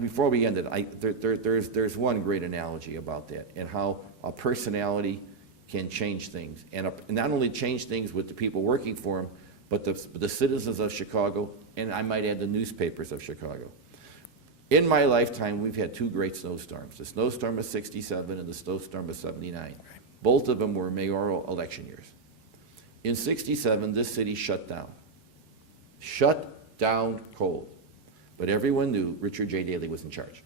Before we end it, there's one great analogy about that and how a personality can change things. And not only change things with the people working for him, but the citizens of Chicago, and I might add the newspapers of Chicago. In my lifetime, we've had two great snowstorms, the snowstorm of 67 and the snowstorm of 79. Right. Both of them were mayoral election years. In 67, this city shut down. Shut down cold. But everyone knew Richard J. Daley was in charge.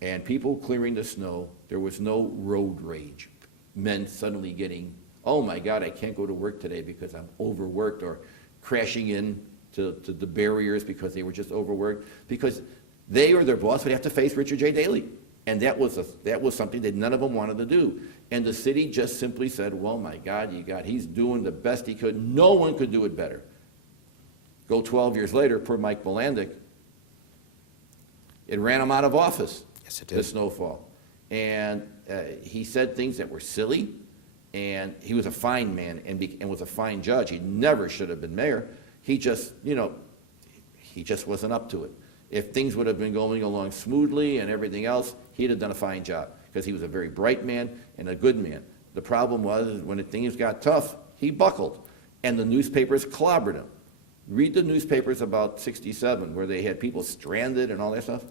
And people clearing the snow, there was no road rage. Men suddenly getting, oh my God, I can't go to work today because I'm overworked, or crashing in to the barriers because they were just overworked, because they or their boss would have to face Richard J. Daley. And that was something that none of them wanted to do. And the city just simply said, well, my God, he's doing the best he could. No one could do it better. Go 12 years later, poor Mike Bolandic, it ran him out of office. Yes, it did. The snowfall. And he said things that were silly, and he was a fine man and was a fine judge. He never should have been mayor. He just wasn't up to it. If things would have been going along smoothly and everything else, he'd have done a fine job, because he was a very bright man and a good man. The problem was, when things got tough, he buckled, and the newspapers clobbered him. Read the newspapers about 67, where they had people stranded and all that stuff.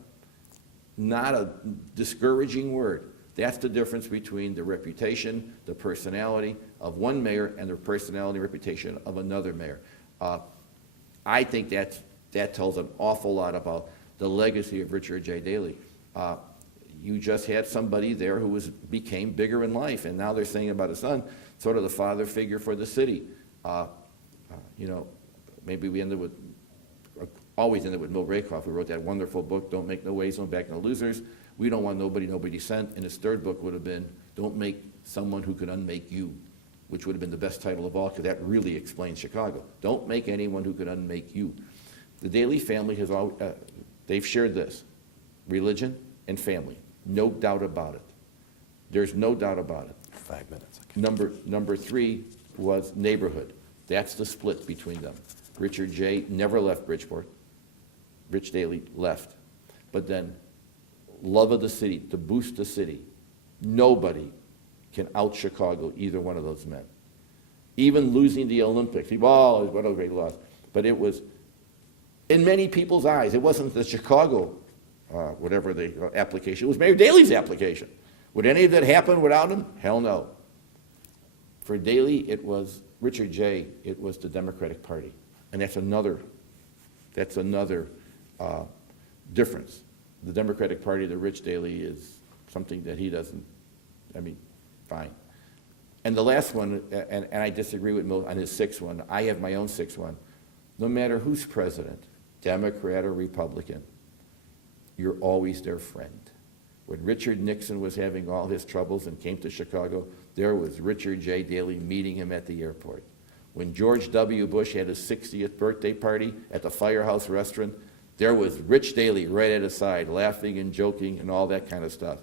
Not a discouraging word. That's the difference between the reputation, the personality of one mayor and the personality and reputation of another mayor. I think that tells an awful lot about the legacy of Richard J. Daley. You just had somebody there who became bigger in life, and now they're saying about his son, sort of the father figure for the city. Maybe we always ended with Mill Rakoff, who wrote that wonderful book, Don't Make No Waves, No Back, No Losers. We don't want nobody sent. And his third book would have been Don't Make Someone Who Could Unmake You, which would have been the best title of all, because that really explains Chicago. Don't make anyone who could unmake you. The Daley family has they've shared this, religion and family. No doubt about it. There's no doubt about it. 5 minutes. Okay. Number three was neighborhood. That's the split between them. Richard J. never left Bridgeport. Rich Daley left. But then, love of the city, to boost the city. Nobody can out Chicago either one of those men. Even losing the Olympics, what a great loss. But it was, in many people's eyes, it wasn't the Chicago, whatever the application, it was Mayor Daley's application. Would any of that happen without him? Hell no. For Daley, it was Richard J., it was the Democratic Party. And that's another difference. The Democratic Party to Rich Daley is something that he doesn't, fine. And the last one, and I disagree with Mill on his sixth one, I have my own sixth one. No matter who's president, Democrat or Republican, you're always their friend. When Richard Nixon was having all his troubles and came to Chicago, there was Richard J. Daley meeting him at the airport. When George W. Bush had his 60th birthday party at the Firehouse Restaurant, there was Rich Daley right at his side, laughing and joking and all that kind of stuff.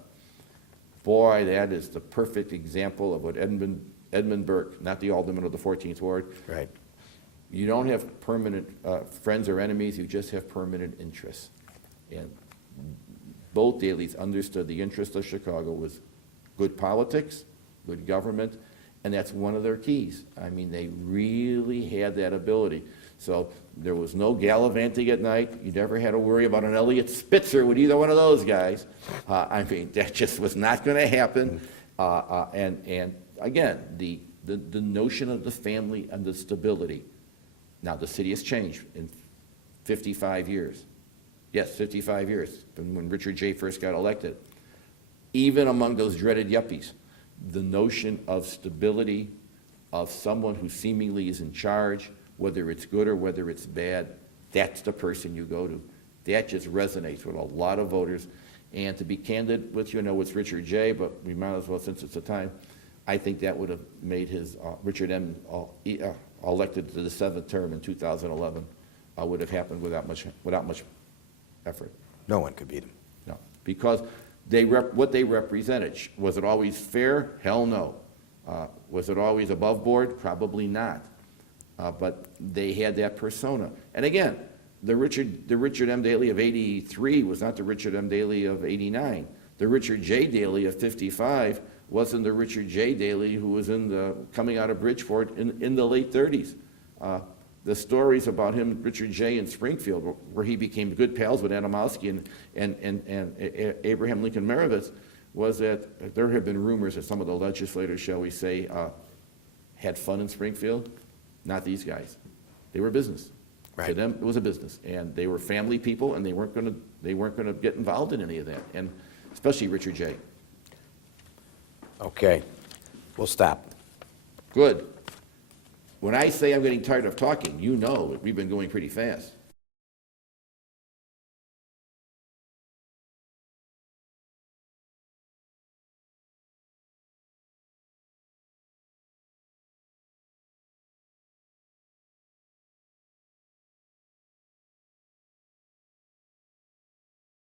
Boy, that is the perfect example of what Edmund Burke, not the alderman of the 14th Ward. Right. You don't have permanent friends or enemies, you just have permanent interests. And both Daleys understood the interest of Chicago was good politics, good government, and that's one of their keys. They really had that ability. So there was no gallivanting at night. You never had to worry about an Elliot Spitzer with either one of those guys. That just was not going to happen. And again, the notion of the family and the stability. Now, the city has changed in 55 years. Yes, 55 years, from when Richard J. first got elected. Even among those dreaded yuppies, the notion of stability, of someone who seemingly is in charge, whether it's good or whether it's bad, that's the person you go to. That just resonates with a lot of voters. And to be candid with you, I know it's Richard J., but we might as well, since it's the time, I think that would have made his Richard M. Elected to the 7th term in 2011 would have happened without much effort. No one could beat him. No, because what they represented. Was it always fair? Hell no. Was it always above board? Probably not. But they had that persona. And again, the Richard M. Daley of 83 was not the Richard M. Daley of 89. The Richard J. Daley of 55 wasn't the Richard J. Daley who was coming out of Bridgeport in the late 30s. The stories about him, Richard J. in Springfield, where he became good pals with Adamowski and Abraham Lincoln Merovitz, was that there have been rumors that some of the legislators, shall we say, had fun in Springfield. Not these guys. They were business. Right. To them, it was a business, and they were family people, and they weren't going to get involved in any of that, and especially Richard J. Okay, we'll stop. Good. When I say I'm getting tired of talking, you know that we've been going pretty fast.